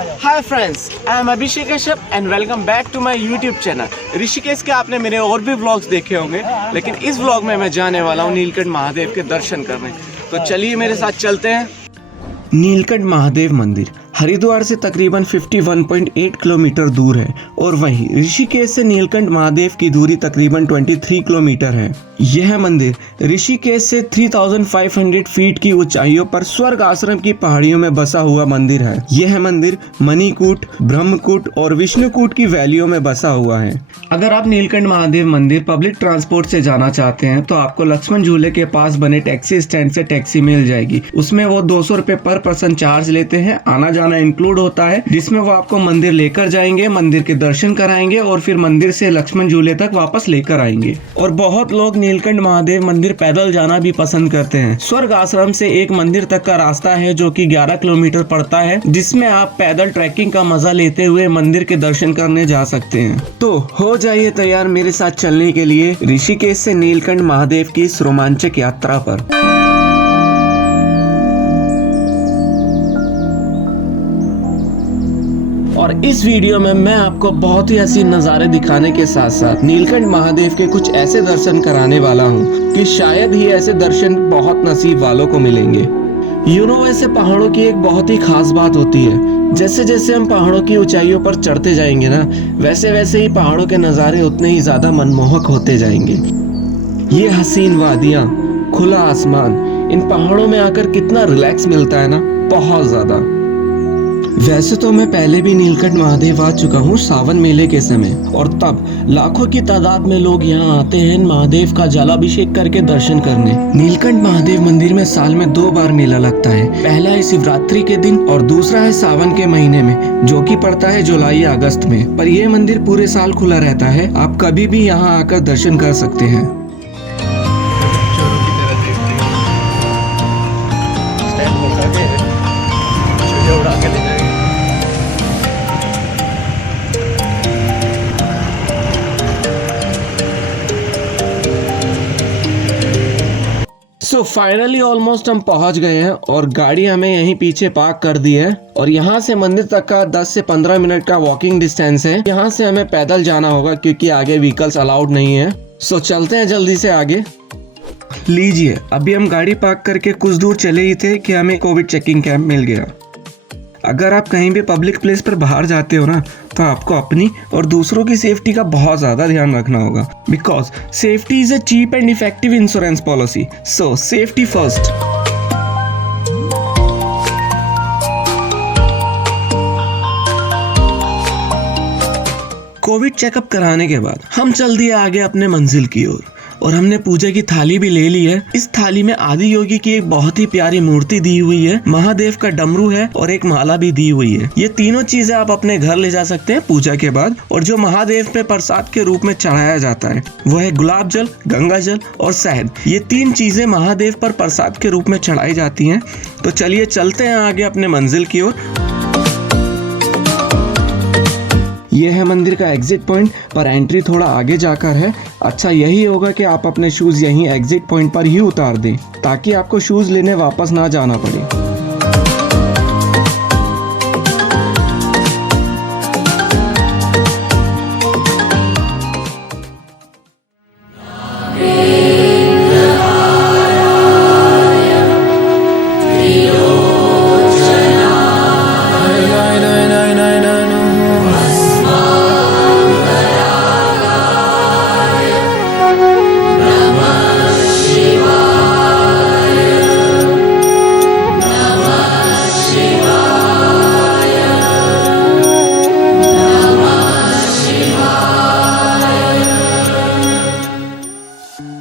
Hi friends, I am Abhishek Kashyap and welcome back to my YouTube channel. Rishikesh के आपने मेरे और भी व्लॉग्स देखे होंगे, लेकिन इस व्लॉग में मैं जाने वाला हूँ नीलकंठ महादेव के दर्शन करने। तो चलिए मेरे साथ चलते हैं। नीलकंठ महादेव मंदिर हरिद्वार से तकरीबन 51.8 किलोमीटर दूर है और वहीं ऋषिकेश से नीलकंठ महादेव की दूरी तकरीबन 23 किलोमीटर है। यह मंदिर ऋषिकेश से 3500 फीट की ऊंचाइयों पर स्वर्ग आश्रम की पहाड़ियों में बसा हुआ मंदिर है। यह मंदिर मणिकूट, ब्रह्मकूट और विष्णुकूट की वैलियों में बसा हुआ है। अगर आप नीलकंठ महादेव मंदिर पब्लिक ट्रांसपोर्ट से जाना चाहते हैं तो आपको लक्ष्मण झूले के पास बने टैक्सी स्टैंड से टैक्सी मिल जाएगी। उसमें वो 200 रुपए पर पर्सन चार्ज लेते हैं। आना जाना इंक्लूड होता है, जिसमें वो आपको मंदिर लेकर जाएंगे, मंदिर के दर्शन कराएंगे और फिर मंदिर से लक्ष्मण झूले तक वापस लेकर आएंगे। और बहुत लोग नीलकंठ महादेव मंदिर पैदल जाना भी पसंद करते हैं। स्वर्ग आश्रम से एक मंदिर तक का रास्ता है जो कि 11 किलोमीटर पड़ता है, जिसमें आप पैदल ट्रैकिंग का मजा लेते हुए मंदिर के दर्शन करने जा सकते हैं। तो हो जाइए तैयार मेरे साथ चलने के लिए ऋषिकेश से नीलकंठ महादेव की इस रोमांचक यात्रा पर। और इस वीडियो में मैं आपको बहुत ही हसीन नज़ारे दिखाने के साथ साथ नीलकंठ महादेव के कुछ ऐसे दर्शन कराने वाला हूँ कि शायद ही ऐसे दर्शन बहुत नसीब वालों को मिलेंगे। वैसे पहाड़ों की एक बहुत ही खास बात होती है, जैसे जैसे हम पहाड़ों की ऊंचाइयों पर चढ़ते जाएंगे ना, वैसे वैसे ही पहाड़ों के नज़ारे उतने ही ज्यादा मनमोहक होते जाएंगे। ये हसीन वादियाँ, खुला आसमान, इन पहाड़ों में आकर कितना रिलैक्स मिलता है ना, बहुत ज्यादा। वैसे तो मैं पहले भी नीलकंठ महादेव आ चुका हूँ सावन मेले के समय, और तब लाखों की तादाद में लोग यहाँ आते हैं महादेव का जलाभिषेक करके दर्शन करने। नीलकंठ महादेव मंदिर में साल में 2 बार मेला लगता है। पहला है शिवरात्रि के दिन और दूसरा है सावन के महीने में, जो कि पड़ता है जुलाई या अगस्त में। पर यह मंदिर पूरे साल खुला रहता है, आप कभी भी यहाँ आकर दर्शन कर सकते हैं। सो फाइनली ऑलमोस्ट हम पहुंच गए हैं और गाड़ी हमें यहीं पीछे पार्क कर दी है। और यहाँ से मंदिर तक का 10 से 15 मिनट का वॉकिंग डिस्टेंस है। यहाँ से हमें पैदल जाना होगा क्योंकि आगे व्हीकल्स अलाउड नहीं है। सो चलते हैं जल्दी से आगे। लीजिए, अभी हम गाड़ी पार्क करके कुछ दूर चले ही थे कि हमें कोविड चेकिंग कैंप मिल गया। अगर आप कहीं भी पब्लिक प्लेस पर बाहर जाते हो ना, तो आपको अपनी और दूसरों की सेफ्टी का बहुत ज़्यादा ध्यान रखना होगा, because safety is a cheap and effective insurance policy. So safety first. Covid checkup कराने के बाद हम चल दिए आगे अपने मंजिल की ओर और हमने पूजा की थाली भी ले ली है। इस थाली में आदि योगी की एक बहुत ही प्यारी मूर्ति दी हुई है, महादेव का डमरू है और एक माला भी दी हुई है। ये तीनों चीजें आप अपने घर ले जा सकते हैं पूजा के बाद। और जो महादेव पे प्रसाद के रूप में चढ़ाया जाता है वो है गुलाब जल, गंगा जल और शहद। ये 3 चीजें महादेव पर प्रसाद के रूप में चढ़ाई जाती हैं। तो चलिए चलते हैं आगे अपने मंजिल की ओर। यह है मंदिर का एग्जिट पॉइंट, पर एंट्री थोड़ा आगे जाकर है। अच्छा यही होगा कि आप अपने शूज यहीं एग्जिट पॉइंट पर ही उतार दें, ताकि आपको शूज लेने वापस ना जाना पड़े।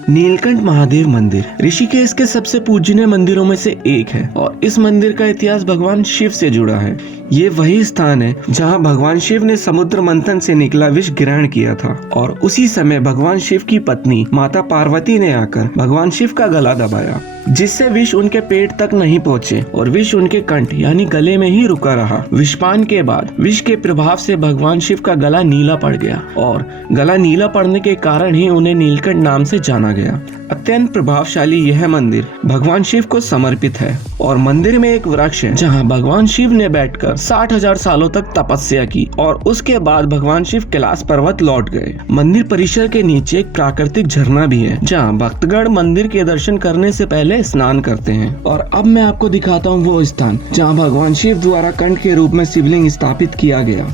नीलकंठ महादेव मंदिर ऋषिकेश के सबसे पूजनीय मंदिरों में से एक है और इस मंदिर का इतिहास भगवान शिव से जुड़ा है। ये वही स्थान है जहां भगवान शिव ने समुद्र मंथन से निकला विष ग्रहण किया था और उसी समय भगवान शिव की पत्नी माता पार्वती ने आकर भगवान शिव का गला दबाया, जिससे विष उनके पेट तक नहीं पहुँचे और विष उनके कंठ यानी गले में ही रुका रहा। विषपान के बाद विष के प्रभाव से भगवान शिव का गला नीला पड़ गया और गला नीला पड़ने के कारण ही उन्हें नीलकंठ नाम से जाना गया। अत्यंत प्रभावशाली यह मंदिर भगवान शिव को समर्पित है और मंदिर में एक वृक्ष है जहाँ भगवान शिव ने बैठकर 60,000 सालों तक तपस्या की और उसके बाद भगवान शिव कैलाश पर्वत लौट गए। मंदिर परिसर के नीचे एक प्राकृतिक झरना भी है जहाँ भक्तगण मंदिर के दर्शन करने से पहले स्नान करते हैं। और अब मैं आपको दिखाता हूँ वो स्थान जहाँ भगवान शिव द्वारा कंठ के रूप में शिवलिंग स्थापित किया गया।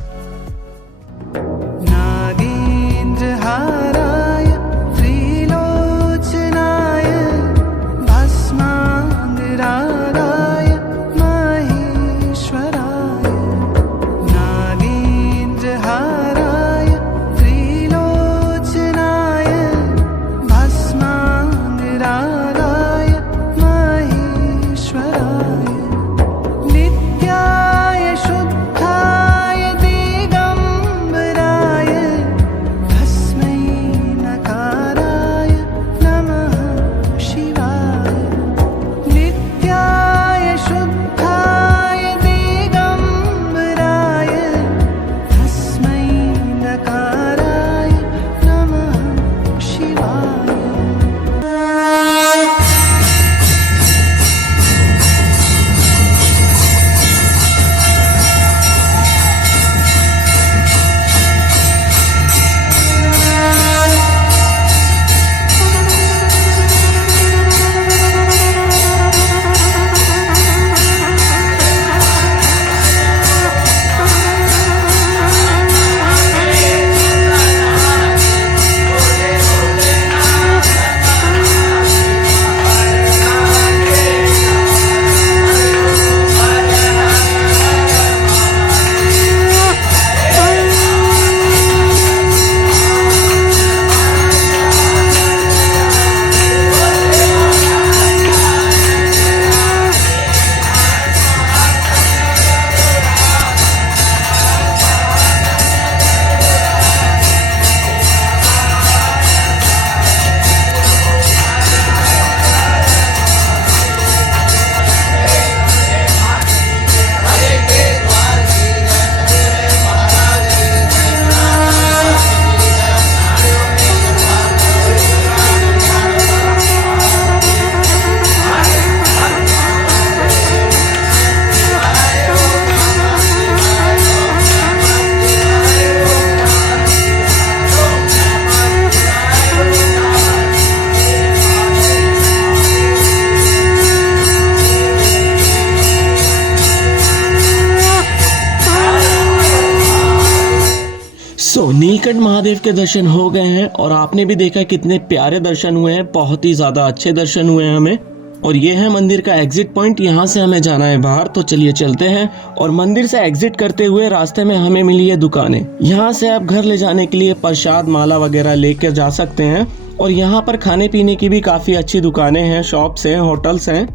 नीलकंठ महादेव के दर्शन हो गए हैं और आपने भी देखा कितने प्यारे दर्शन हुए हैं, बहुत ही ज्यादा अच्छे दर्शन हुए हैं हमें। और ये है मंदिर का एग्जिट पॉइंट, यहाँ से हमें जाना है बाहर, तो चलिए चलते हैं। और मंदिर से एग्जिट करते हुए रास्ते में हमें मिली है दुकानें, यहाँ से आप घर ले जाने के लिए प्रसाद माला वगैरह लेकर जा सकते हैं। और यहाँ पर खाने पीने की भी काफी अच्छी दुकानें हैं, शॉप्स हैं, होटल्स हैं।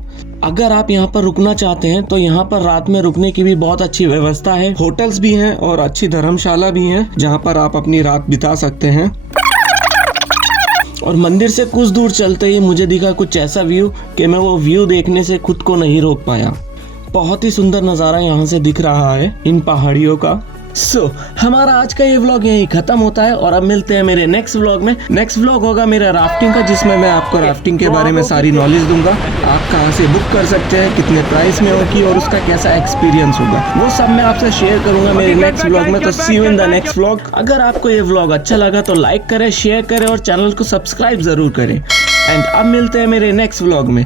अगर आप यहाँ पर रुकना चाहते हैं तो यहाँ पर रात में रुकने की भी बहुत अच्छी व्यवस्था है, होटल्स भी हैं और अच्छी धर्मशाला भी है जहाँ पर आप अपनी रात बिता सकते हैं। और मंदिर से कुछ दूर चलते ही मुझे दिखा कुछ ऐसा व्यू कि मैं वो व्यू देखने से खुद को नहीं रोक पाया। बहुत ही सुंदर नज़ारा यहाँ से दिख रहा है इन पहाड़ियों का। हमारा आज का ये व्लॉग यहीं खत्म होता है और अब मिलते हैं मेरे नेक्स्ट व्लॉग में। नेक्स्ट व्लॉग होगा मेरा राफ्टिंग का, जिसमें मैं आपको राफ्टिंग के बारे में सारी नॉलेज दूंगा। आप कहाँ से बुक कर सकते हैं, कितने प्राइस में होगी और उसका कैसा एक्सपीरियंस होगा, वो सब मैं आपसे शेयर करूंगा मेरे नेक्स्ट व्लॉग में। तो see you in the next vlog. अगर आपको ये व्लॉग अच्छा लगा तो लाइक करें, शेयर करें और चैनल को सब्सक्राइब जरूर करें। एंड अब मिलते हैं मेरे नेक्स्ट व्लॉग में।